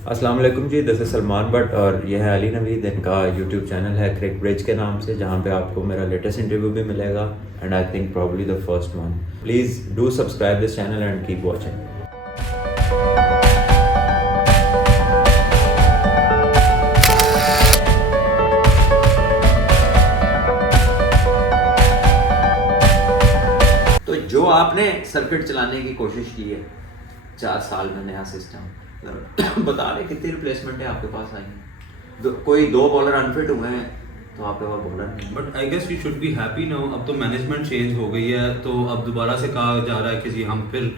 अस्सलाम वालेकुम जी, this is Salman but और यह है अली नवीद। इनका यूट्यूब चैनल है क्रिक ब्रिज के नाम से, जहाँ पे आपको मेरा लेटेस्ट इंटरव्यू भी मिलेगा and I think probably the first one. Please do subscribe this channel and keep watching. तो जो आपने सर्किट चलाने की कोशिश की है 4 साल में नया सिस्टम बता रहे कितनी रिप्लेसमेंट है आपके पास आई है? कोई 2 बॉलर अनफिट हुए हैं तो आपके पास बॉलर नहीं। But I guess we should be happy now. अब तो मैनेजमेंट चेंज हो गई है, तो अब दोबारा से कहा जा रहा है कि जी हम फिर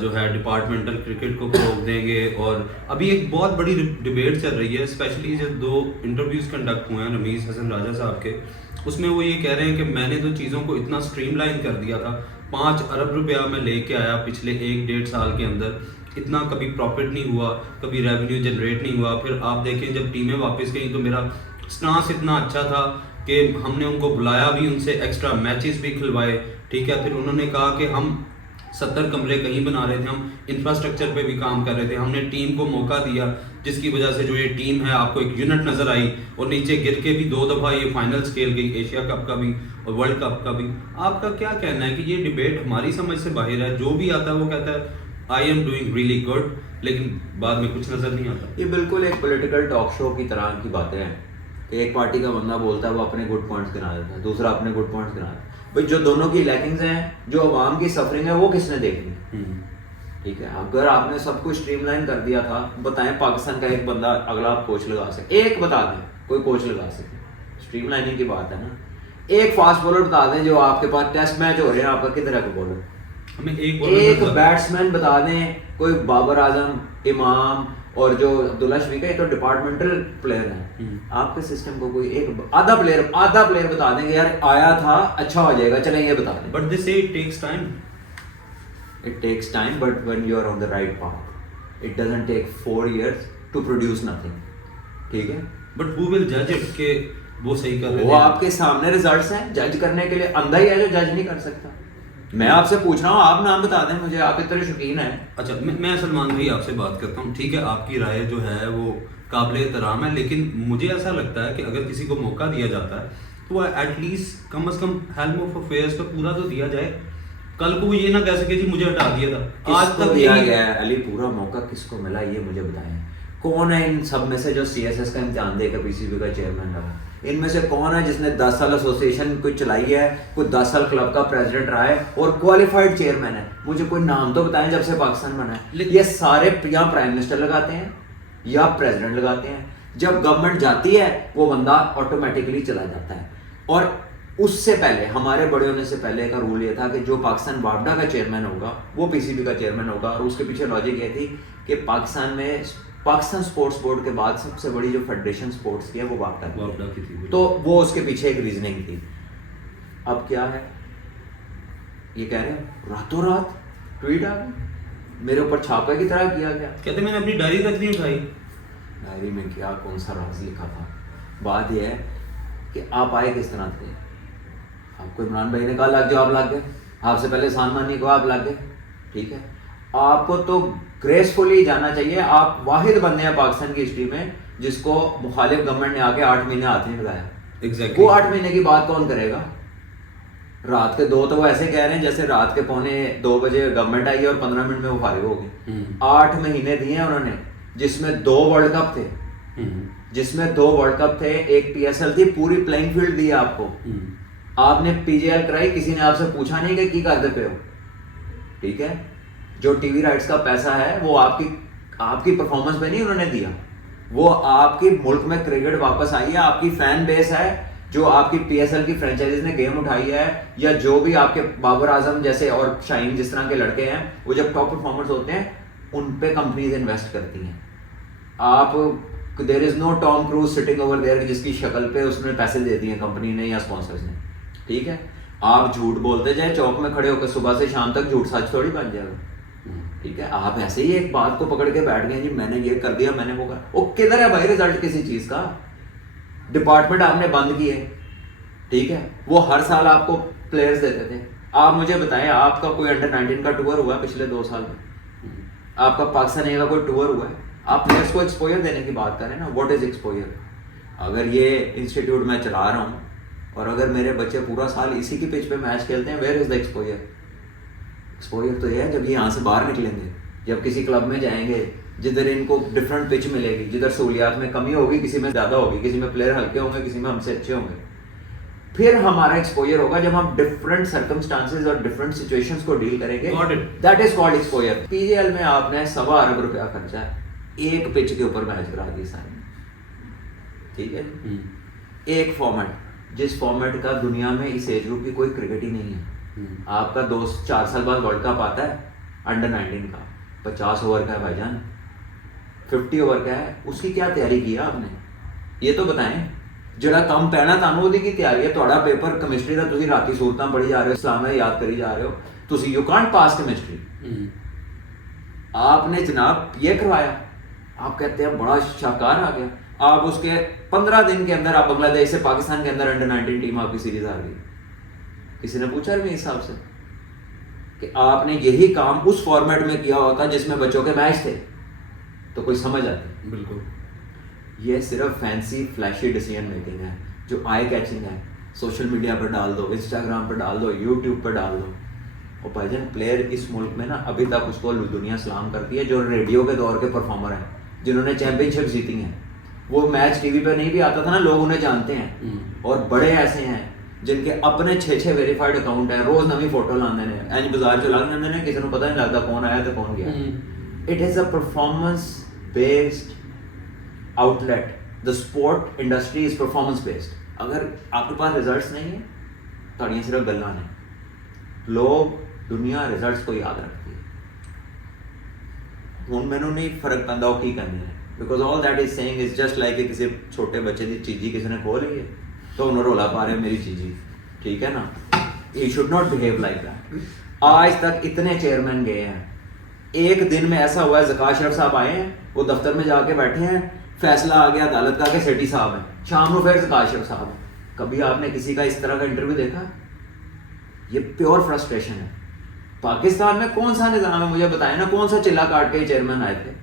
जो है डिपार्टमेंटल क्रिकेट को फरोग देंगे। और अभी एक बहुत बड़ी डिबेट चल रही है, स्पेशली जो 2 इंटरव्यूज कंडक्ट हुए हैं रमीज हसन राजा साहब के, उसमें वो ये कह रहे हैं कि मैंने तो चीज़ों को इतना स्ट्रीमलाइन कर दिया था, 5 अरब रुपया मैं लेके आया पिछले 1-1.5 साल के अंदर, इतना कभी प्रॉफिट नहीं हुआ, कभी रेवेन्यू जनरेट नहीं हुआ। फिर आप देखें जब टीमें वापस गई तो मेरा स्टांस इतना अच्छा था कि हमने उनको बुलाया भी, उनसे एक्स्ट्रा मैचेस भी खिलवाए, ठीक है। फिर उन्होंने कहा कि हम 70 कमरे कहीं बना रहे थे, हम इंफ्रास्ट्रक्चर पे भी काम कर रहे थे, हमने टीम को मौका दिया, जिसकी वजह से जो ये टीम है आपको एक यूनिट नजर आई, और नीचे गिर के भी 2 दफ़ा ये फाइनल्स खेल गई, एशिया कप का भी और वर्ल्ड कप का भी। आपका क्या कहना है कि ये डिबेट हमारी समझ से बाहर है? जो भी आता है वो कहता है I am doing really good, लेकिन बाद में कुछ नजर नहीं आता। ये बिल्कुल एक पॉलिटिकल टॉक शो की तरह की बातें हैं कि एक पार्टी का बंदा बोलता है वो अपने गुड पॉइंट्स गिना देता है, दूसरा अपने गुड पॉइंट्स गिना देता है। भाई जो दोनों की लैकिंग्स हैं, जो अवाम की सफरिंग है, वो किसने देखनी? ठीक है, अगर आपने सब कुछ स्ट्रीमलाइन कर दिया था, बताएं पाकिस्तान का एक बंदा अगला आप कोच लगा सके, एक बता दें कोई कोच लगा सके, स्ट्रीमलाइनिंग की बात है ना। एक फास्ट बॉलर बता दें जो आपके पास टेस्ट मैच हो रहे हैं, आपका किधर है बॉलर? हमें एक बैट्समैन बता दें, कोई बाबर आजम, इमाम और जो अब्दुल्ला शफीक है, तो डिपार्टमेंटल प्लेयर है। आपके सिस्टम को कोई एक आधा प्लेयर बता देंगे यार आया था, अच्छा हो जाएगा, चलें ये बता दें। But they say it takes time, it takes time, but when you are on the right path it doesn't take 4 years to produce nothing। ठीक है, but who will judge it कि वो सही कर रहे हैं? वो आपके सामने रिजल्ट्स हैं, जज करने के लिए अंधा ही है जो जज नहीं कर सकता। मैं आपसे पूछ रहा हूँ, आप नाम बता दें मुझे, आप इतने शौकीन हैं। अच्छा, मैं सलमान भाई आपसे बात करता हूँ, ठीक है, आपकी राय जो है वो काबिल एहतराम है, लेकिन मुझे ऐसा लगता है कि अगर किसी को मौका दिया जाता है तो एटलीस्ट कम से कम हेल्म ऑफ अफेयर्स पर पूरा तो दिया जाए। कल को वो ये ना कह सके जी मुझे हटा दिया था। आज तक दिया गया है अली, पूरा मौका किसको मिला ये मुझे बताएं। कौन है इन सब में से जो सीएसएस का इम्तिहान देकर पीसीबी का चेयरमैन रहा? इनमें से कौन है जिसने 10 साल एसोसिएशन कोई चलाई है, कोई 10 साल क्लब का प्रेसिडेंट रहा है और क्वालिफाइड चेयरमैन है? मुझे कोई नाम तो बताएं जब से पाकिस्तान बना है। ये सारे या प्राइम मिनिस्टर लगाते हैं या प्रेसिडेंट लगाते हैं। जब गवर्नमेंट जाती है वो बंदा ऑटोमेटिकली चला जाता है। और उससे पहले, हमारे बड़े होने से पहले का रूल ये था कि जो पाकिस्तान वापडा का चेयरमैन होगा वो पीसीबी का चेयरमैन होगा। और उसके पीछे लॉजिक ये थी कि पाकिस्तान स्पोर्ट्स बोर्ड के बाद सबसे बड़ी जो फेडरेशन स्पोर्ट्स की है वो वापडा की थी, तो वो उसके पीछे एक रीजनिंग थी। अब क्या है, ये कह रहे हैं रातों रात ट्वीट आ गई, मेरे ऊपर छापे की तरह किया गया। कहते मैंने अपनी डायरी तक नहीं उठाई। डायरी में क्या, कौन सा राज लिखा था? बात यह है कि आप आए किस तरह थे। आपको इमरान भाई ने कहा लग जाओ, आप लग गए। आपसे पहले सानमानी को आप लग गए। ठीक है, आपको तो ग्रेसफुली जाना चाहिए। आप वाहिद बंदे हैं पाकिस्तान की हिस्ट्री में जिसको मुखालिफ गवर्नमेंट ने आके 8 महीने हाथ नहीं लगाया। Exactly. वो 8 महीने की बात कौन करेगा? रात के 2 तो वो ऐसे कह रहे हैं जैसे रात के 1:45 बजे गवर्नमेंट आई और 15 मिनट में वो फारिग हो गए। 8 महीने दिए उन्होंने, जिसमें 2 वर्ल्ड कप थे, एक पीएसएल थी, पूरी प्लेइंग फील्ड दी आपको। आपने पीजीएल कराई, किसी ने आपसे पूछा नहीं कि की करते पे हो। ठीक है, जो टीवी राइट्स का पैसा है वो आपकी परफॉर्मेंस पे नहीं उन्होंने दिया, वो आपकी मुल्क में क्रिकेट वापस आई है, आपकी फैन बेस है, जो आपकी पीएसएल की फ्रेंचाइजीज ने गेम उठाई है, या जो भी आपके बाबर आजम जैसे और शाहीन जिस तरह के लड़के हैं, वो जब टॉप परफॉर्मर्स होते हैं उन पे कंपनीज इन्वेस्ट करती हैं। आप there is no Tom Cruise sitting over there जिसकी शक्ल पे उसने पैसे दे दिए कंपनी ने या स्पॉन्सर्स ने। ठीक है, आप झूठ बोलते जाए, चौक में खड़े होकर सुबह से शाम तक झूठ सच थोड़ी बन जाएगा। ठीक है, आप ऐसे ही एक बात को पकड़ के बैठ गए जी मैंने ये कर दिया, मैंने वो कर। वो किधर है भाई रिजल्ट किसी चीज का? डिपार्टमेंट आपने बंद किए। ठीक है, वो हर साल आपको प्लेयर्स देते थे। आप मुझे बताएं, आपका कोई अंडर 19 का टूर हुआ है पिछले 2 साल में? आपका पाकिस्तान ए का कोई टूर हुआ है? आप प्लेयर्स को एक्सपोजर देने की बात करें ना, व्हाट इज एक्सपोजर? अगर ये इंस्टीट्यूट मैं चला रहा हूँ और अगर मेरे बच्चे पूरा साल इसी की पिच पे मैच खेलते हैं, where is the exposure? Exposure तो ये है जब ये यहाँ से बाहर निकलेंगे, जब किसी क्लब में जाएंगे जिधर इनको डिफरेंट पिच मिलेगी, जिधर सहूलियात में कमी होगी, किसी में ज़्यादा होगी, किसी में प्लेयर हल्के होंगे, किसी में हमसे अच्छे होंगे, फिर हमारा एक्सपोजर होगा जब हम डिफरेंट सर्कमस्टांसेस और डिफरेंट सिचुएशंस को डील करेंगे। That is called exposure. PGL में आपने 1.25 अरब रुपया खर्चा एक पिच के ऊपर मैच करा दी सारे, ठीक है? एक फॉर्मेट, जिस फॉर्मेट का दुनिया में इस एज ग्रुप की कोई क्रिकेट ही नहीं है। आपका दोस्त 4 साल बाद वर्ल्ड कप आता है अंडर 19 का, 50 ओवर का है भाईजान, 50 ओवर का है, उसकी क्या तैयारी की है आपने? ये तो बताएं। ਜਿਹੜਾ ਕੰਮ ਪੈਣਾ ਤੁਹਾਨੂੰ ਉਹਦੀ ਕੀ ਤਿਆਰੀ ਹੈ? ਤੁਹਾਡਾ ਪੇपर ਕੈਮਿਸਟਰੀ ਦਾ ਤੁਸੀਂ ਰਾਤੀ ਸੂਰਤਾਂ ਪੜ੍ਹੀ ਜਾ ਰਹੇ ਹੋ, ਇਸਲਾਮਿਆ याद करी जा रहे हो, ਤੁਸੀਂ यू कांट पास केमिस्ट्री। आपने जनाब ये करवाया, आप कहते हैं बड़ा शाहकार आ गया, आप उसके 15 दिन के अंदर आप बांग्लादेश से पाकिस्तान के अंदर अंडर 19 टीम आपकी सीरीज आ गई। किसी ने पूछा नहीं हिसाब से कि आपने यही काम उस फॉर्मेट में किया होता जिसमें बच्चों के मैच थे, तो कोई समझ आती? बिल्कुल। ये सिर्फ फैंसी फ्लैशी डिसीजन मेकिंग है जो आई कैचिंग है। सोशल मीडिया पर डाल दो, इंस्टाग्राम पर डाल दो, यूट्यूब पर डाल दो। और भाईजान प्लेयर इस मुल्क में ना अभी तक उसको दुनिया सलाम करती है जो रेडियो के दौर के परफॉर्मर हैं, जिन्होंने चैंपियनशिप जीती हैं। वो मैच टीवी पर नहीं भी आता था ना, लोग उन्हें जानते हैं। और बड़े ऐसे हैं जिनके अपने 6 वेरीफाइड अकाउंट हैं, रोज नवी फोटो लाते हैं, इंज बाजार चला लेंगे, किसी को पता नहीं लगता कौन आया तो कौन गया। It is a performance based outlet. The sport industry is performance based. अगर आपके पास रिजल्ट्स नहीं है, ताड़ियाँ सिर्फ गल्ला ने, लोग दुनिया रिजल्ट्स को याद रखती है। हुण मैनू नहीं फर्क पैंदा वो की करनी है, because all that is saying is just like किसी छोटे बच्चे की चीजी किसी ने खो ली है तो उन्होंने रोला पा रहे मेरी चीजी, ठीक है ना? You should not behave like that. आज तक इतने चेयरमैन गए हैं, एक दिन में ऐसा हुआ है ज़का अशरफ साहब आए हैं, वो दफ्तर में जाके बैठे हैं, फैसला आ गया अदालत का कि सेठी साहब है, शाम को फिर ज़का अशरफ साहब है। कभी आपने किसी का इस तरह का इंटरव्यू देखा? ये प्योर फ्रस्ट्रेशन है। पाकिस्तान में कौन सा निज़ाम है मुझे बताएं ना, कौन सा चिल्ला काट के चेयरमैन आए थे?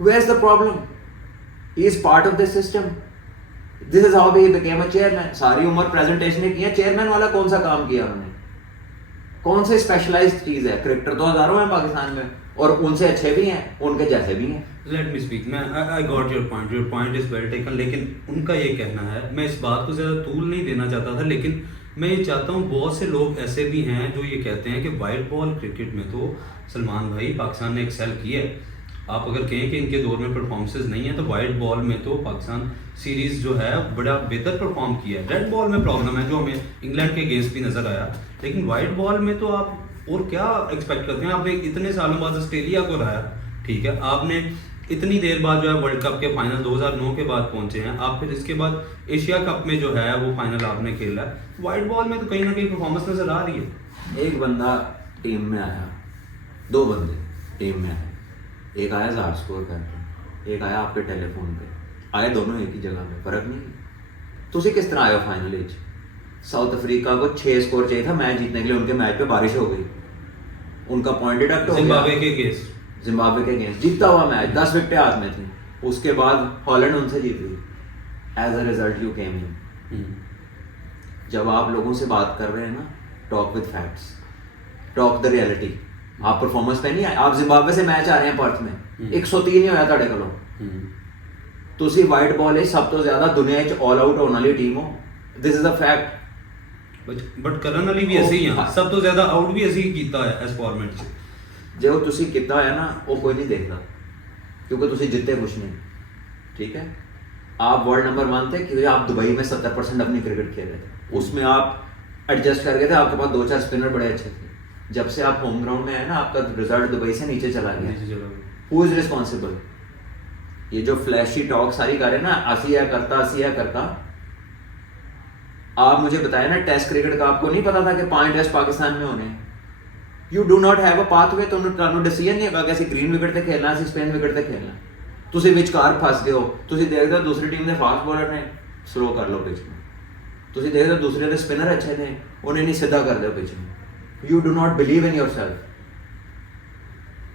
Where is the problem? He is part of this system. This is how he became a chairman. सारी उम्र प्रेजेंटेशन की है, चेयरमैन वाला कौन सा काम किया उन्होंने? कौन सी स्पेशलाइज्ड चीज है? क्रिकेटर तो हजारों हैं पाकिस्तान में, और उनसे अच्छे भी हैं, उनके जैसे भी हैं। लेट मी स्पीक, मैं I got your point is well taken. लेकिन उनका ये कहना है, मैं इस बात को ज़्यादा तूल नहीं देना चाहता था, लेकिन मैं ये चाहता हूँ, बहुत से लोग ऐसे भी हैं जो ये कहते हैं कि वाइट बॉल क्रिकेट में तो सलमान भाई पाकिस्तान ने एक्सेल किया है। आप अगर कहें कि इनके दौर में परफॉर्मेंसेज नहीं है, तो वाइट बॉल में तो पाकिस्तान सीरीज़ जो है बड़ा बेहतर परफॉर्म किया है। रेड बॉल में प्रॉब्लम है जो हमें इंग्लैंड के अगेंस्ट भी नज़र आया, लेकिन वाइट बॉल में तो आप और क्या एक्सपेक्ट करते हैं? आपने इतने सालों बाद ऑस्ट्रेलिया को हराया, ठीक है, आपने इतनी देर बाद जो है वर्ल्ड कप के फाइनल 2009 के बाद पहुंचे हैं आप, फिर इसके बाद एशिया कप में जो है वो फाइनल आपने खेला है। वाइट बॉल में तो कहीं ना कहीं परफॉर्मेंस नजर आ रही है। एक बंदा टीम में आया, 2 बंदे टीम में आए, एक आया ज़ार स्कोर करके, एक आया आपके टेलीफोन पे, आए दोनों एक ही जगह पे, फर्क नहीं। तुसी किस तरह आए हो फाइनल में? साउथ अफ्रीका को 6 स्कोर चाहिए था मैच जीतने के लिए, उनके मैच पे बारिश हो गई, उनका पॉइंट डिडक्ट हो गया। जिम्बाब्वे के अगेंस्ट जीता हुआ मैच, 10 विकेटें हाथ में थी, उसके बाद हॉलैंड उनसे जीत गई। As a result you came in. जब आप लोगों से बात कर रहे हैं ना, talk with facts, talk the reality. आप परफॉर्मेंस पे नहीं आए, आप जिम्बाब्वे से मैच आ रहे हैं पर्थ में, 103 ही होया ਤੁਹਾਡੇ ਕੋਲੋਂ। ਤੁਸੀਂ ਵਾਈਟ ਬਾਲ ਵਿੱਚ ਸਭ ਤੋਂ ਜ਼ਿਆਦਾ ਦੁਨੀਆ ਵਿੱਚ ਆਲ ਆਊਟ ਹੋਣ ਵਾਲੀ ਟੀਮ ਹੋ, this is a fact. But ਕਰਨ ਵਾਲੀ ਵੀ ਅਸੀਂ ਹਾਂ, ਸਭ ਤੋਂ ਜ਼ਿਆਦਾ ਆਊਟ ਵੀ ਅਸੀਂ ਕੀਤਾ ਹੋਇਆ ਇਸ ਫਾਰਮੈਟ 'ਚ। ਜੇ ਉਹ ਤੁਸੀਂ ਕੀਤਾ ਹੋਇਆ ਨਾ, ਉਹ ਕੋਈ नहीं देखता, क्योंकि ਤੁਸੀਂ जितते कुछ नहीं, ठीक है? आप वर्ल्ड नंबर 1 थे क्योंकि आप दुबई में 70% अपनी क्रिकेट खेल रहे थे, उसमें आप एडजस्ट कर गए थे, आपके पास 2-4 स्पिनर बड़े अच्छे थे। जब से आप होम ग्राउंड में आए ना, आपका रिजल्ट दुबई से नीचे चला गया। Who is responsible? ये जो फ्लैशी टॉक सारी कर रहे हैं ना, आसिया करता, आप मुझे बताए ना, टेस्ट क्रिकेट का आपको नहीं पता था कि 5 टेस्ट पाकिस्तान में होने। You do not have a pathway, ਤੁਹਾਨੂੰ ਡਿਸੀਜਨ ਨਹੀਂ ਹੈਗਾ ਕਿ ਅਸੀਂ ਗ੍ਰੀਨ ਵਿਕਟ ਤੇ ਖੇਲਣਾ, ਅਸੀਂ ਸਪਿਨ ਵਿਕਟ ਤੇ ਖੇਲਣਾ। ਤੁਸੀਂ ਵਿਚਕਾਰ ਫਸ ਗਏ ਹੋ। ਤੁਸੀਂ ਦੇਖਦੇ ਹੋ ਦੂਸਰੀ ਟੀਮ ਦੇ ਫਾਸਟ ਬੋਲਰ ਨੇ, ਸਲੋ ਕਰ ਲਓ ਪਿਚ ਨੂੰ। ਤੁਸੀਂ ਦੇਖਦੇ ਹੋ ਦੂਸਰੇ ਦੇ ਸਪਿਨਰ ਅੱਛੇ ਨੇ, ਉਹਨੇ ਨਹੀਂ ਸਿੱਧਾ ਕਰ ਦਿਓ ਪਿਚ ਨੂੰ। You do not believe in yourself.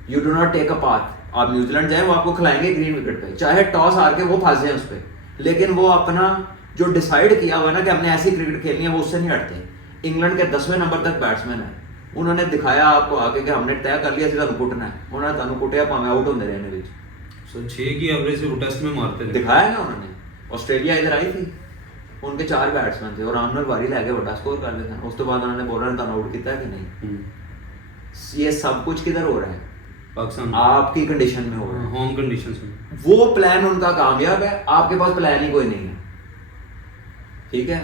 You do not take a path. आप न्यूजीलैंड जाए वो आपको खिलाएंगे ग्रीन विकेट पे, चाहे टॉस हार के वो फंस जाए उस पर, लेकिन वो अपना जो डिसाइड किया हुआ ना कि हमने ऐसी क्रिकेट खेलनी है वो उससे नहीं हटते। इंग्लैंड के 10वें नंबर तक बैट्समैन है, उन्होंने दिखाया आपको आके कि हमने तय कर लिया सीधा कुटना है, उन्होंने तनु कुटिया भावें आउट होंगे रहने विच। सो 6 की एवरेज वो टेस्ट में मारते थे, दिखाया ना उन्होंने। ऑस्ट्रेलिया इधर आई थी, उनके 4 बैट्समैन थे और आमनल वारी लैके बड़ा स्कोर कर लेते हैं, उस तो बाद उन्होंने बॉलर ने तनु आउट किया कि नहीं। ये सब कुछ किधर हो रहा है? पाकिस्तान आपकी कंडीशन में हो रहा है, होम कंडीशंस में। वो प्लान उनका कामयाब है, आपके पास प्लान ही कोई नहीं है। ठीक है,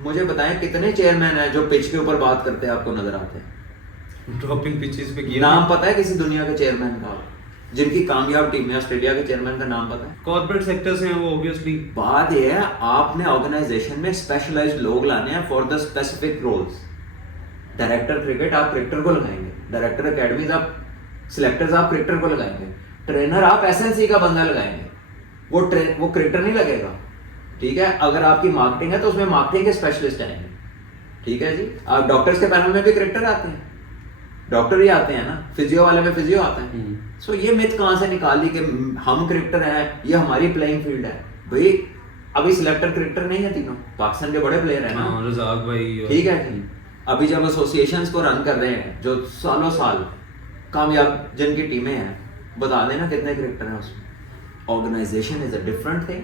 मुझे बताएं कितने चेयरमैन हैं जो पिच के ऊपर बात करते हैं आपको नजर आते हैं? ड्रॉपिंग पिचेस पे नाम पता है किसी दुनिया के चेयरमैन का जिनकी कामयाब टीम है? ऑस्ट्रेलिया के चेयरमैन का नाम पता है? कॉर्पोरेट सेक्टर से हैं वो ऑब्वियसली। बात यह है आपने ऑर्गेनाइजेशन में स्पेशलाइज्ड लोग लाने हैं for the specific roles. Director cricket आप क्रिकेटर को लगाएंगे, डायरेक्टर एकेडमीज आप सिलेक्टर्स आप क्रिकेटर को लगाएंगे, ट्रेनर आप एसएनसी का बंदा लगाएंगे, वो क्रिकेटर नहीं लगेगा। ठीक है, अगर आपकी मार्केटिंग है तो उसमें मार्केटिंग के स्पेशलिस्ट आएंगे। ठीक है जी, आप डॉक्टर्स के पैनल में भी क्रिकेटर आते हैं, डॉक्टर ही आते हैं ना, फिजियो वाले में फिजियो आता है। सो ये मिथ कहां से निकाली कि हम क्रिकेटर हैं, ये हमारी प्लेइंग फील्ड है? भाई अभी सिलेक्टर क्रिकेटर नहीं है तीनों, पाकिस्तान के बड़े प्लेयर हैं ना, रज़ाक भाई। ठीक है जी। अभी जब एसोसिएशंस को रन कर रहे हैं जो सालों साल कामयाब जिनकी टीमें हैं, बता देना कितने क्रिकेटर हैं उसमें। Organisation is a different thing,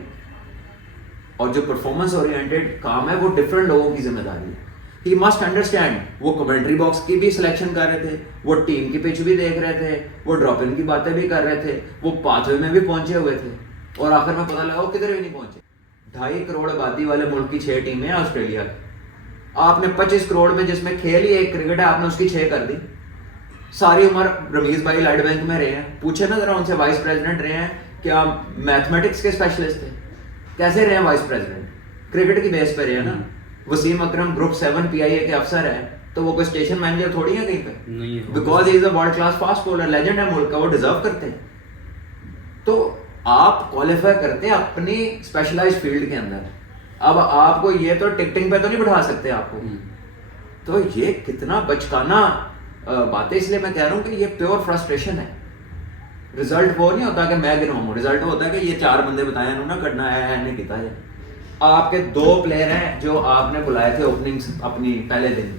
और जो परफॉर्मेंस ओरिएंटेड काम है वो डिफरेंट लोगों की जिम्मेदारी है। ही मस्ट अंडरस्टैंड, वो कमेंट्री बॉक्स की भी सिलेक्शन कर रहे थे, वो टीम की पिच भी देख रहे थे, वो ड्रॉप इन की बातें भी कर रहे थे, वो पाथवे में भी पहुंचे हुए थे, और आखिर में पता लगा वो किधर भी नहीं पहुंचे। 2.5 करोड़ आबादी वाले मुल्क की 6 टीमें हैं ऑस्ट्रेलिया की, आपने 25 करोड़ में जिसमें खेल ही एक क्रिकेट है आपने उसकी 6 कर दी। सारी उम्र रमीज भाई लाइट बैंक में रहे हैं, पूछे ना जरा उनसे, वाइस प्रेसिडेंट रहे हैं, क्या मैथमेटिक्स के स्पेशलिस्ट थे? कैसे रहे हैं वाइस प्रेसिडेंट? क्रिकेट की बेस पे रहे हैं ना। वसीम अकरम ग्रुप 7 PIA के अफसर है, तो वो कोई स्टेशन मैनेजर थोड़ी है कहीं पे, नहीं है, because is a world class fast bowler, legend है मुल्क का, वो डिजर्व करते हैं। तो आप क्वालिफाई करते हैं अपनी स्पेशलाइज्ड फील्ड के अंदर। अब आपको ये तो टिकटिंग पे तो नहीं बिठा सकते आपको, तो ये कितना बचकाना बातें। इसलिए मैं कह रहा हूँ कि ये प्योर फ्रस्ट्रेशन है। रिजल्ट वो नहीं होता कि मैं गिनाऊं, रिजल्ट होता है कि ये 4 बंदे बताए ना करना है नहीं किया है। आपके 2 प्लेयर हैं जो आपने बुलाए थे ओपनिंग अपनी पहले दिन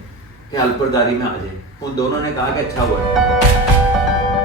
के हल्परदारी में आ जाए, उन दोनों ने कहा कि अच्छा हुआ है।